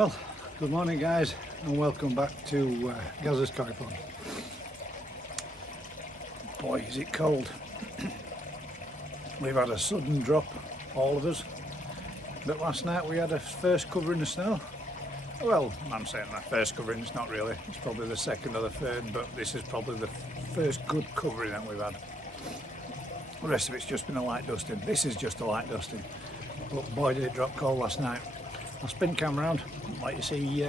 Well, good morning guys, and welcome back to Gazza's Koi Pond. Boy, is it cold. We've had a sudden drop, all of us, but last night we had a first covering of snow. Well, I'm saying that first covering, it's not really, it's probably the second or the third, but this is probably the first good covering that we've had. The rest of it's just been a light dusting. This is just a light dusting, but boy did it drop cold last night. I'll spin camera around, let you see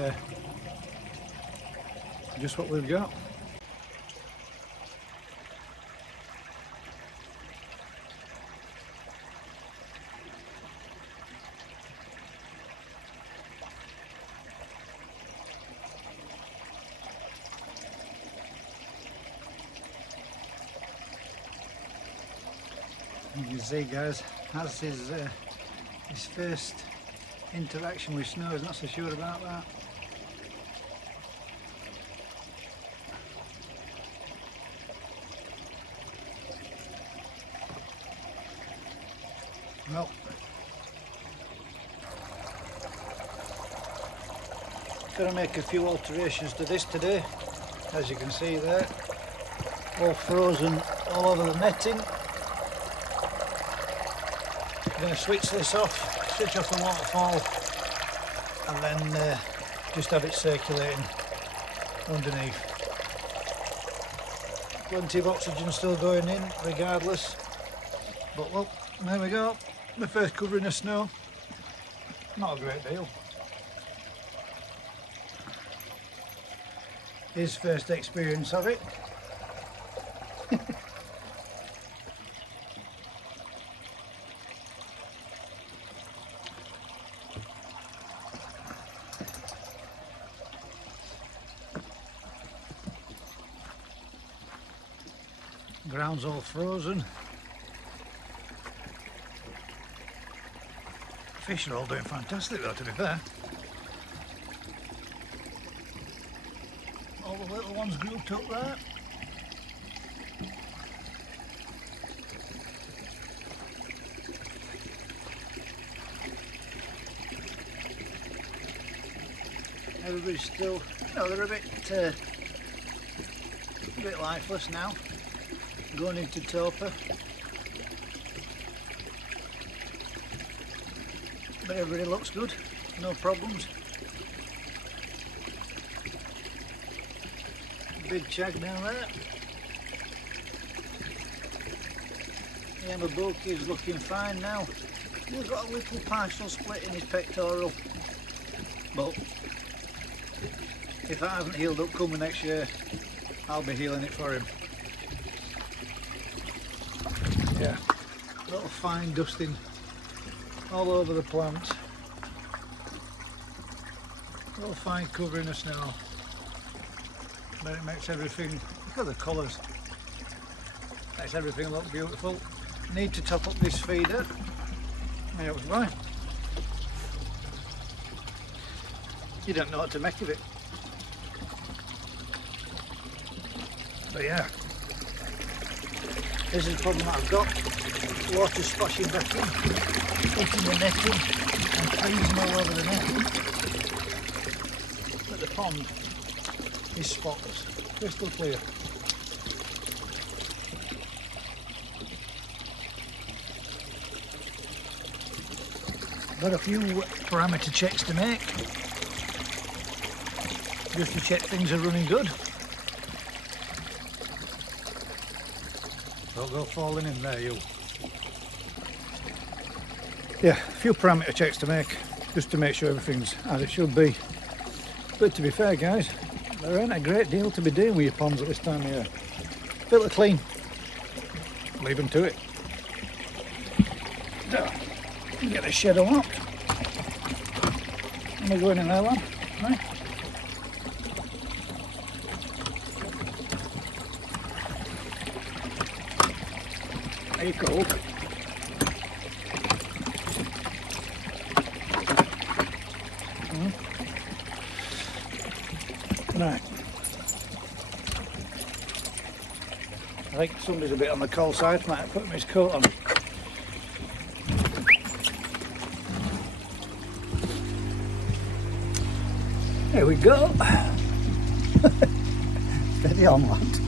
just what we've got. You can see guys, as his first interaction with snow, he's not so sure about that. Well, got to make a few alterations to this today, as you can see there, all frozen all over the netting. I'm going to switch this off, switch off the waterfall, and then just have it circulating underneath. Plenty of oxygen still going in regardless, but look, there we go, the first covering of snow. Not a great deal. His first experience of it. Ground's all frozen. Fish are all doing fantastic though, to be fair. All the little ones grouped up there. Everybody's still, you know, they're a bit lifeless now. Going into torpor, but everybody looks good, no problems. Big shag down there. Yeah, my book is looking fine now. He's got a little partial split in his pectoral, but if I haven't healed up coming next year, I'll be healing it for him. Yeah, little fine dusting all over the plant. Little fine covering of snow. But it makes everything, look at the colours. Makes everything look beautiful. Need to top up this feeder. There was why. You don't know what to make of it. But yeah. This is the problem that I've got. Water splashing back in, hitting the netting and freezing all over the netting. But the pond is spotless, crystal clear. Got a few parameter checks to make, just to check things are running good. Don't go falling in there, you. Yeah, a few parameter checks to make, just to make sure everything's as it should be. But to be fair guys, there ain't a great deal to be doing with your ponds at this time of year. Filter clean, leave them to it. Get the shed unlocked. Let me go in there, lad. Right. There you go. Right. I think somebody's a bit on the cold side, might have put his coat on. There we go. Steady on, lad.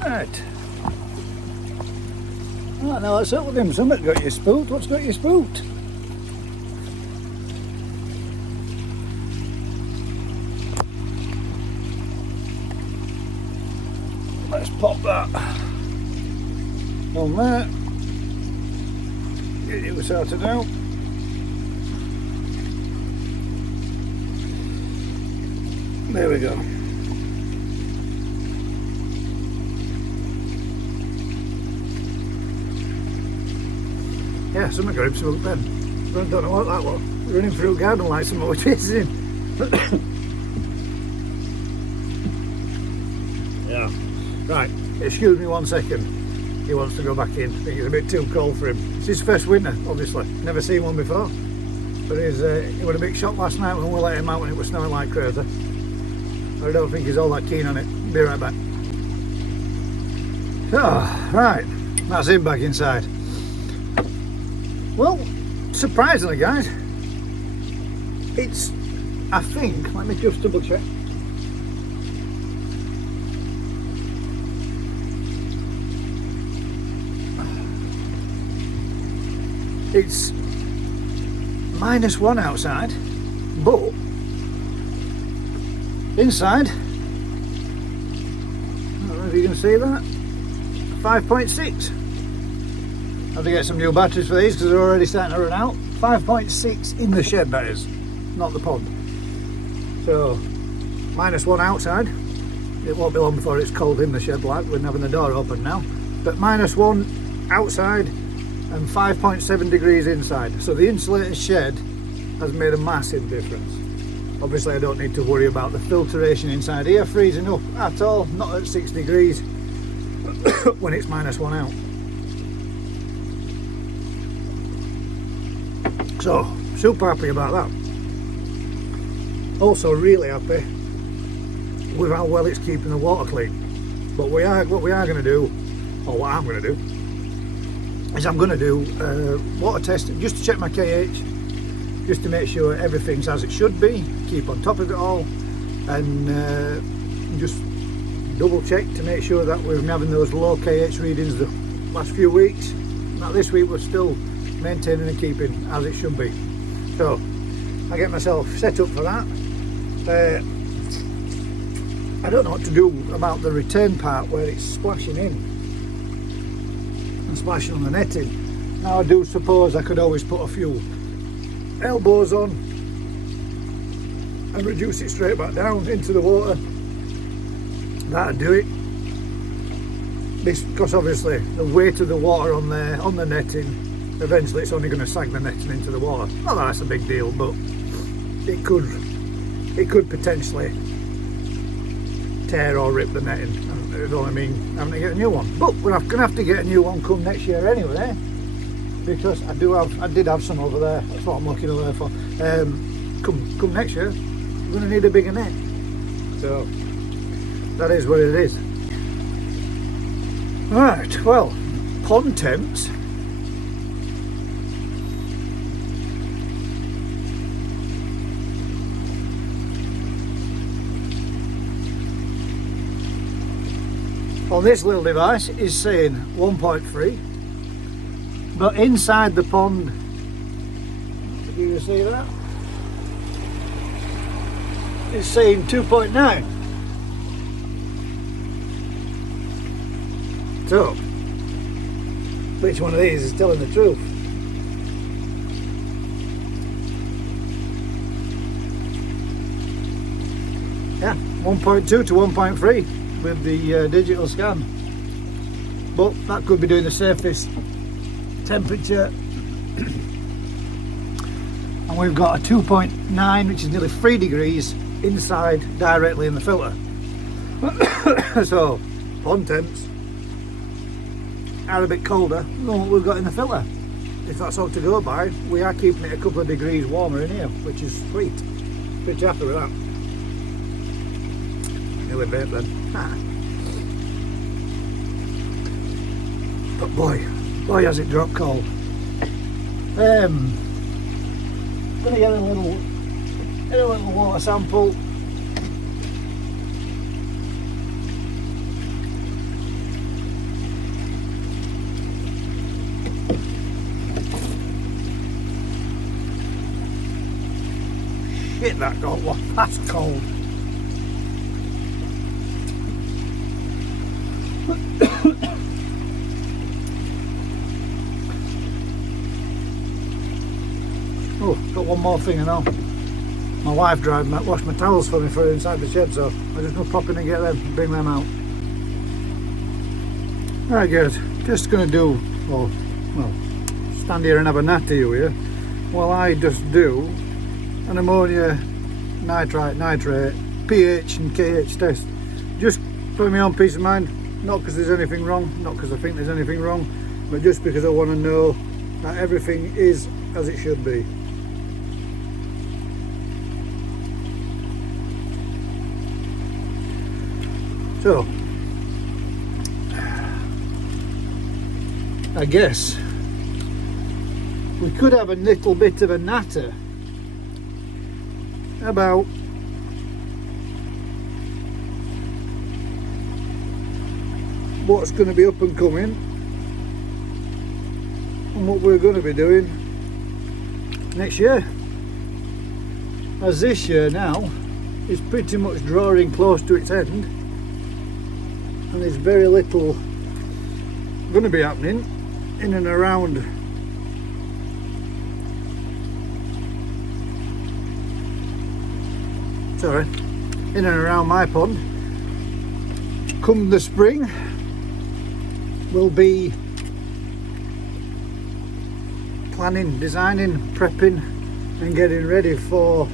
Right. Oh, now let's up with him. Something's got you spooked. What's got you spooked? Let's pop that on there. Get you sorted out. There we go. Yeah, something got him spooked then. I don't know what that was. Running through a garden like someone was chasing him. Yeah. Right, excuse me 1 second. He wants to go back in. I think it's a bit too cold for him. It's his first winter, obviously. Never seen one before. But he was a big shock last night when we let him out when it was snowing like crazy. I don't think he's all that keen on it. Be right back. Oh, right, that's him back inside. Well, surprisingly, guys, it's, I think, let me just double check. It's -1 outside, but inside, I don't know if you can see that, 5.6. I have to get some new batteries for these because they're already starting to run out. 5.6 in the shed, that is, not the pond. So, -1 outside. It won't be long before it's cold in the shed, like we're having the door open now. But -1 outside and 5.7 degrees inside. So the insulated shed has made a massive difference. Obviously I don't need to worry about the filtration inside here freezing up at all, not at 6 degrees when it's -1 out. So, super happy about that. Also really happy with how well it's keeping the water clean. But what we are going to do, or what I'm going to do, is I'm going to do water testing just to check my KH, just to make sure everything's as it should be, keep on top of it all, and just double check to make sure that we're having those low KH readings the last few weeks. Now this week we're still maintaining and keeping as it should be. So I get myself set up for that. I don't know what to do about the return part where it's splashing in and splashing on the netting. Now I do suppose I could always put a few elbows on and reduce it straight back down into the water. That'd do it. Because obviously the weight of the water on the netting, eventually it's only going to sag the netting into the water. Not that that's a big deal, but it could potentially tear or rip the netting. It would only mean having to get a new one. But we're going to have to get a new one come next year anyway, because I did have some over there. That's what I'm looking over for. Come next year, we're going to need a bigger net. So that is what it is. Right, well, pond temps. On this little device is saying 1.3, but inside the pond, do you see that? It's saying 2.9. So, which one of these is telling the truth? Yeah, 1.2 to 1.3 with the digital scan. But that could be doing the surface temperature. And we've got a 2.9, which is nearly 3 degrees inside directly in the filter. So, pond temps are a bit colder than what we've got in the filter. If that's all to go by, we are keeping it a couple of degrees warmer in here, which is sweet. Pretty happy with that. Nearly vape then. But boy has it dropped cold. Gonna get a little water sample. Shit, that got one. That's cold. Oh, got one more thing, I know. My wife washed my towels for me for inside the shed, so I'm just gonna pop in and get them, bring them out. Right, guys, just gonna do, well, stand here and have a natter here while I just do an ammonia nitrite, nitrate, pH and KH test, just for my own peace of mind. Not because there's anything wrong, not because I think there's anything wrong, but just because I want to know that everything is as it should be. So, I guess we could have a little bit of a natter about what's going to be up and coming and what we're going to be doing next year, as this year now is pretty much drawing close to its end and there's very little going to be happening in and around in and around my pond. Come the spring, we'll be planning, designing, prepping and getting ready for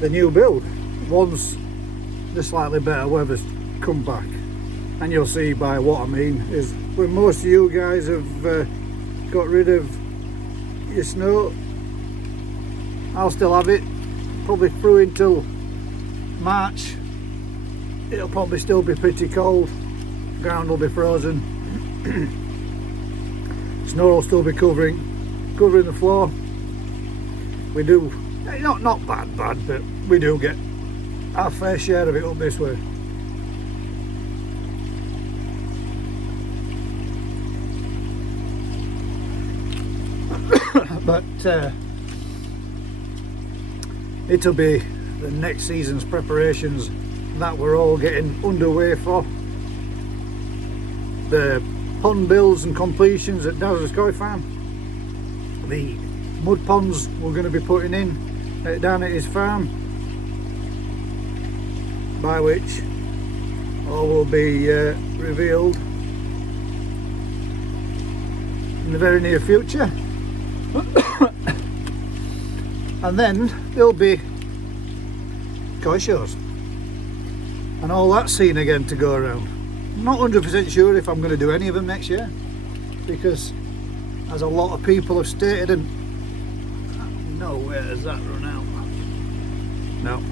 the new build once the slightly better weather's come back. And you'll see by what I mean is when most of you guys have got rid of your snow, I'll still have it probably through until March. It'll probably still be pretty cold, ground will be frozen, snow will still be covering the floor. We do, not bad, but we do get our fair share of it up this way. But it'll be the next season's preparations that we're all getting underway for. The pond builds and completions at Dowser's Koi Farm. The mud ponds we're going to be putting in down at his farm, by which all will be revealed in the very near future. And then there'll be koi shows and all that scene again to go around. I'm not 100% sure if I'm going to do any of them next year, because as a lot of people have stated, and no, where has that run out? No,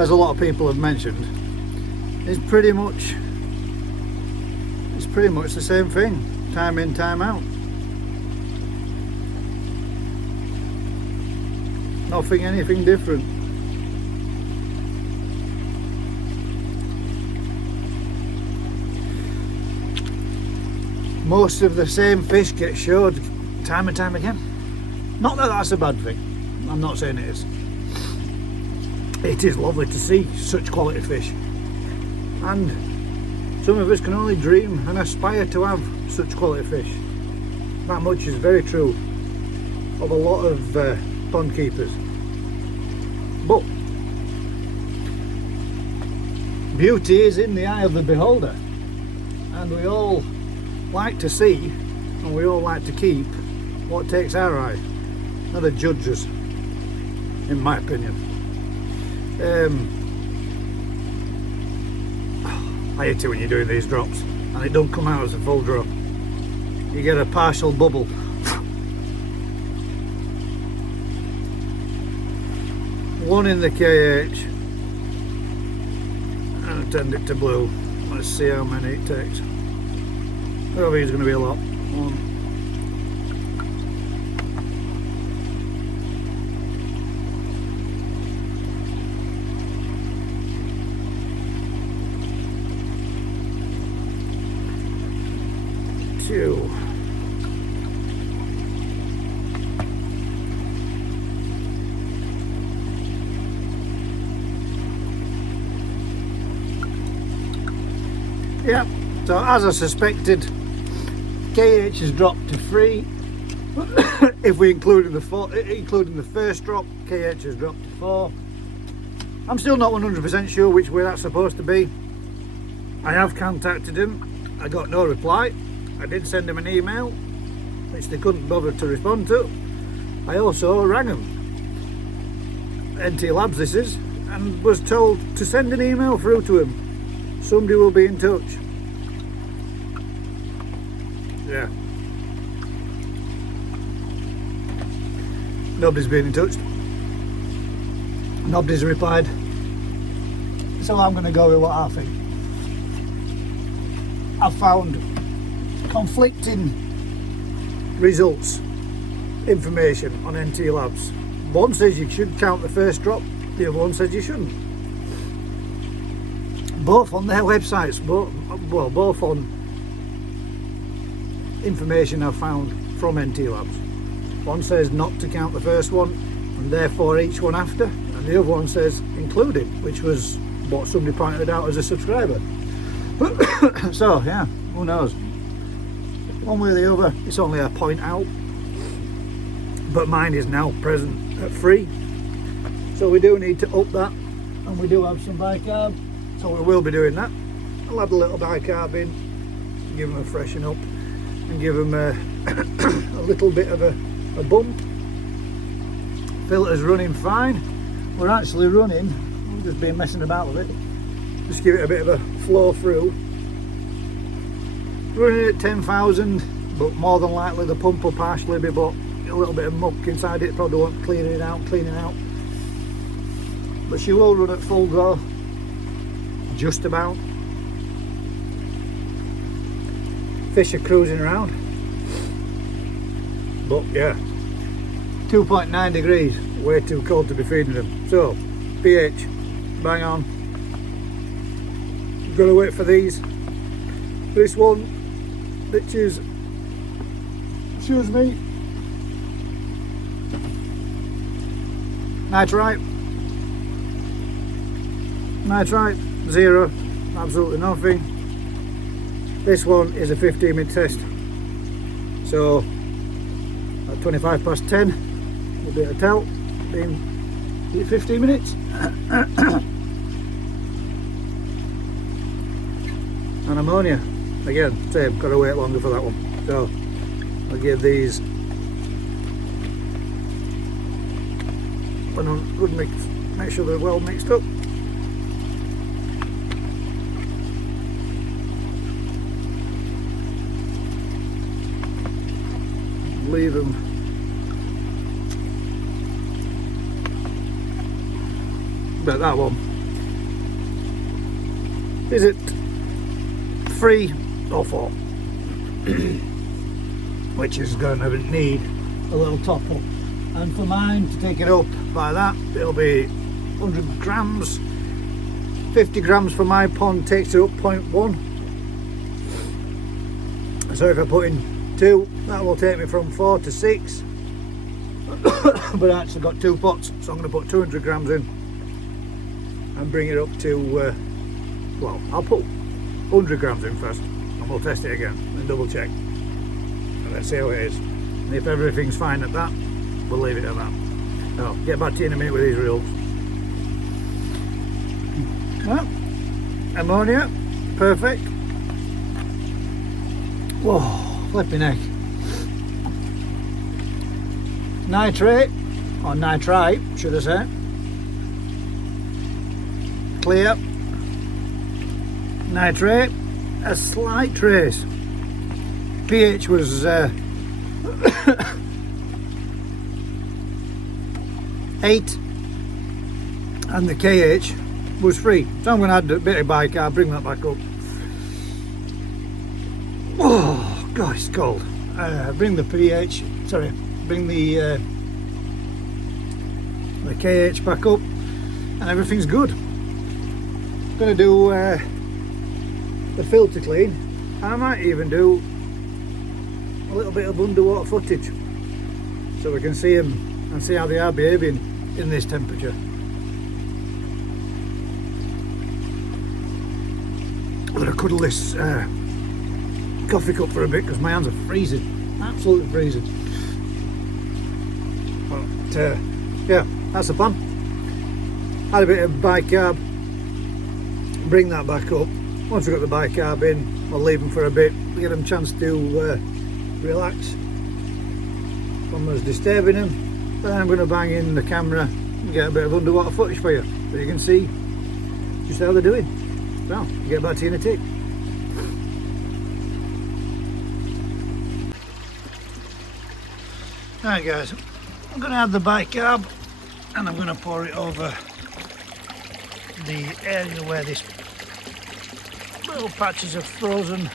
as a lot of people have mentioned, it's pretty much the same thing, time in, time out. Nothing, anything different. Most of the same fish get showed time and time again. Not that that's a bad thing. I'm not saying it is. It is lovely to see such quality fish. And some of us can only dream and aspire to have such quality fish. That much is very true of a lot of pond keepers. But beauty is in the eye of the beholder, and we all like to see and we all like to keep what takes our eye, not the judges, in my opinion. I hate it when you're doing these drops and it don't come out as a full drop. You get a partial bubble. One in the KH and tend it to blue. Let's see how many it takes. I don't think it's going to be a lot. One. Phew. Yeah, so as I suspected, KH has dropped to 3. If we including the first drop, KH has dropped to 4. I'm still not 100% sure which way that's supposed to be. I have contacted him. I got no reply. I did send him an email, which they couldn't bother to respond to. I also rang him, NT Labs this is, and was told to send an email through to him. Somebody will be in touch. Yeah. Nobody's been in touch. Nobody's replied. So I'm going to go with what I think. I've found conflicting results, information on NT Labs. One says you should count the first drop, the other one says you shouldn't. Both on their websites, both on information I've found from NT Labs. One says not to count the first one and therefore each one after, and the other one says included, which was what somebody pointed out as a subscriber. So yeah, who knows? One way or the other, it's only a point out, but mine is now present at 3, so we do need to up that, and we do have some bicarb, so we will be doing that. I'll add a little bicarb in, give them a freshen up and give them a, a little bit of a bump. Filter's running fine. We're actually running, we've just been messing about with it, just give it a bit of a flow through. Running at 10,000, but more than likely the pump will partially be, but a little bit of muck inside it, probably won't cleaning out. But she will run at full go, just about. Fish are cruising around, but yeah, 2.9 degrees, way too cold to be feeding them. So pH, bang on. We've got to wait for these. This one, which is, excuse me, nitrite, 0, absolutely nothing. This one is a 15-minute test, so at 25 past 10 we'll be able to tell, being 15 minutes. And ammonia, again, same, got to wait longer for that one. So I'll give these a good mix, make sure they're well mixed up. Leave them but that one is it 3 or 4 which is going to need a little top up, and for mine to take it up by that it'll be 100 grams. 50 grams for my pond takes it up 0.1, so if I put in 2 that will take me from 4 to 6. But I actually got 2 pots, so I'm going to put 200 grams in and bring it up to well, I'll put 100 grams in first and we'll test it again and double check and let's see how it is, and if everything's fine at that we'll leave it at that. I'll get back to you in a minute with these reels. Well, ammonia, perfect. Whoa, flipping heck. Nitrate, or nitrite should I say, clear. Nitrate, a slight trace. pH was 8, and the KH was 3. So I'm going to add a bit of bicarb, bring that back up. Oh God, it's cold. Bring the pH, sorry, bring the KH back up, and everything's good. Going to do the filter clean, and I might even do a little bit of underwater footage so we can see them and see how they are behaving in this temperature. I'm going to cuddle this coffee cup for a bit because my hands are freezing, absolutely freezing. But yeah, that's the plan. Had a bit of bicarb, bring that back up. Once we've got the bicarb in, we'll leave them for a bit, give them a chance to relax from us disturbing them. Then I'm going to bang in the camera and get a bit of underwater footage for you, so you can see just how they're doing. Well, get back to you in a tick. Right guys, I'm going to add the bicarb and I'm going to pour it over the area where this little patches of frozen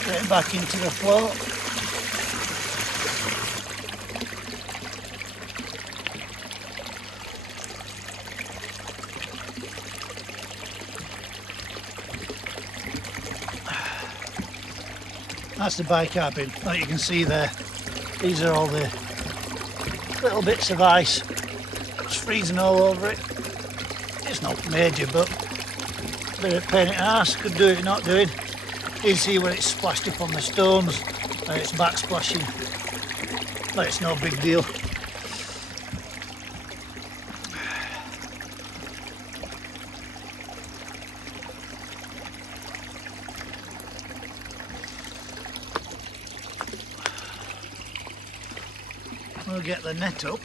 straight back into the float. That's the bicarb in, like you can see there. These are all the little bits of ice. It's freezing all over it. It's not major, but a bit of a pain in the arse. Could do it, not doing. You can see where it's splashed up on the stones and it's backsplashing. But it's no big deal. We'll get the net up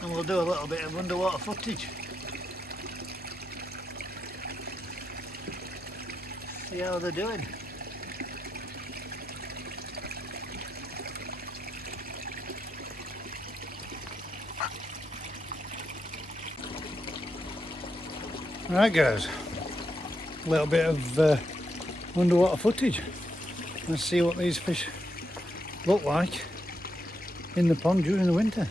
and we'll do a little bit of underwater footage. See how they're doing. Right guys, a little bit of underwater footage. Let's see what these fish look like in the pond during the winter.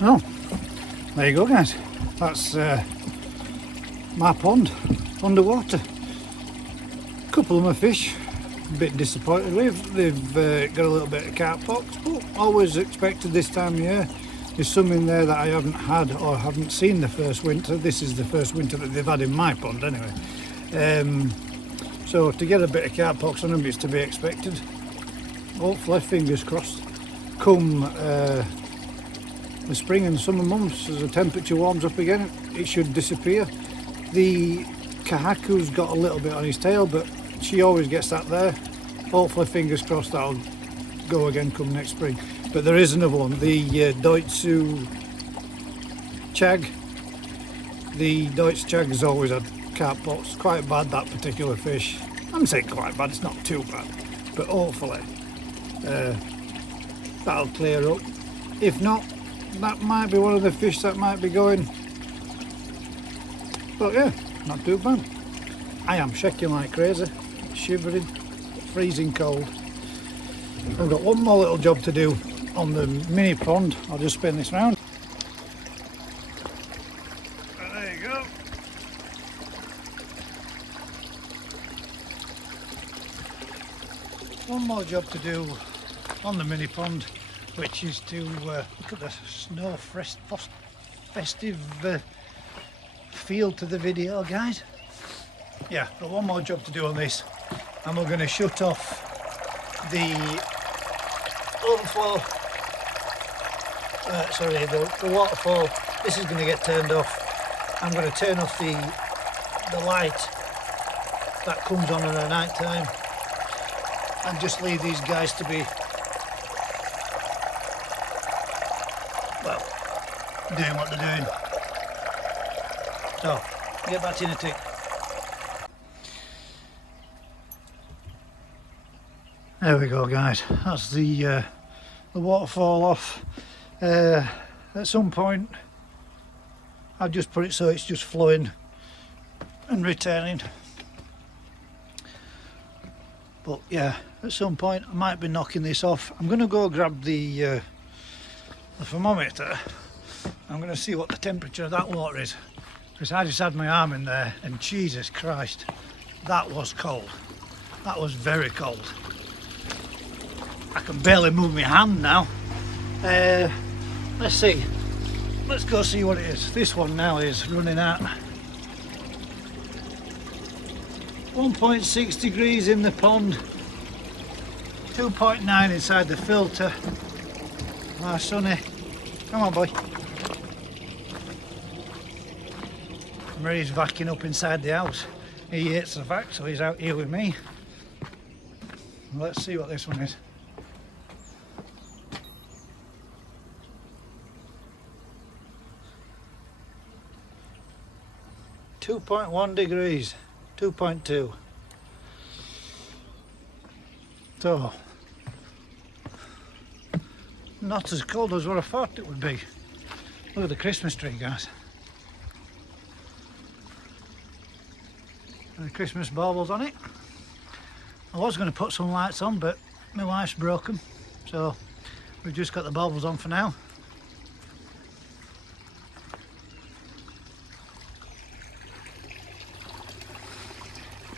Well, there you go guys, that's my pond underwater. Couple of my fish, a bit disappointed with. They've got a little bit of carp pox, but always expected this time of year. There's some in there that I haven't had or haven't seen the first winter. This is the first winter that they've had in my pond anyway. So to get a bit of carp pox on them is to be expected. Hopefully, fingers crossed, come the spring and summer months, as the temperature warms up again, it should disappear. The kahaku's got a little bit on his tail, but she always gets that there. Hopefully, fingers crossed, that'll go again come next spring. But there is another one, the Deutsche Chag. The Deutsche Chag has always had carp pox. Quite bad, that particular fish. I'm saying quite bad, it's not too bad, but hopefully that'll clear up. If not, that might be one of the fish that might be going. But yeah, not too bad. I am shaking like crazy, shivering, freezing cold. I've got one more little job to do on the mini pond. I'll just spin this round. There you go. One more job to do on the mini pond, which is to look at the snow festive feel to the video, guys. Yeah, got one more job to do on this, and we're going to shut off the overflow. The waterfall. This is going to get turned off. I'm going to turn off the light that comes on in the night time, and just leave these guys to be, well, doing what they're doing. So, get back in a tick. There we go, guys. That's the waterfall off. At some point, I've just put it so it's just flowing and returning. But yeah, at some point I might be knocking this off. I'm going to go grab the thermometer. I'm going to see what the temperature of that water is, because I just had my arm in there and Jesus Christ, that was cold. That was very cold. I can barely move my hand now. Let's see. Let's go see what it is. This one now is running at 1.6 degrees in the pond, 2.9 inside the filter. My sonny, come on boy. Marie's backing up inside the house. He hates the vac, so he's out here with me. Let's see what this one is. 2.1 degrees, 2.2. So, not as cold as what I thought it would be. Look at the Christmas tree, guys. And the Christmas baubles on it. I was going to put some lights on, but my wife's broken, so we've just got the baubles on for now.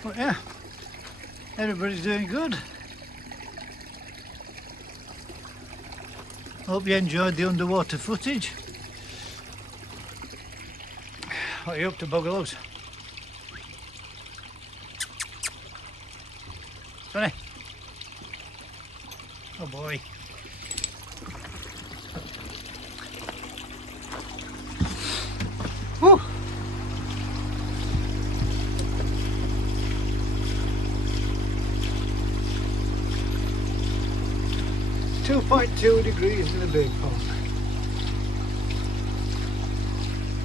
But yeah, everybody's doing good. Hope you enjoyed the underwater footage. What are you up to, Bugaloos? Sonny? Oh boy. Woo! 2.2 degrees in the big pond.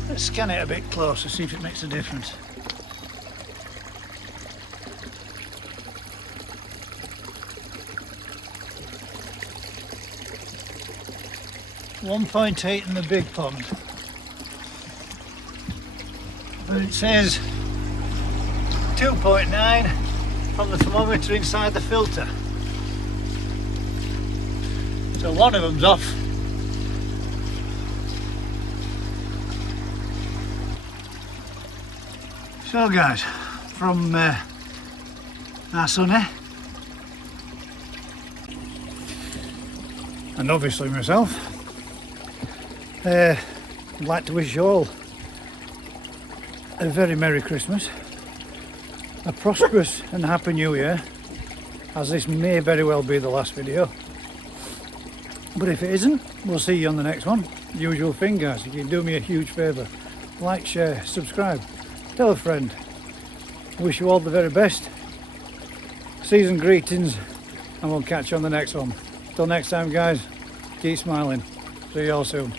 Let's scan it a bit closer, see if it makes a difference. .8 in the big pond. But it says 2.9 from the thermometer inside the filter. So one of them's off. So guys, from our sonny and obviously myself, I'd like to wish you all a very Merry Christmas, a prosperous and Happy New Year, as this may very well be the last video. But if it isn't, we'll see you on the next one. Usual thing guys, you can do me a huge favour. Like, share, subscribe, tell a friend. Wish you all the very best. Season greetings, and we'll catch you on the next one. Till next time guys, keep smiling. See you all soon.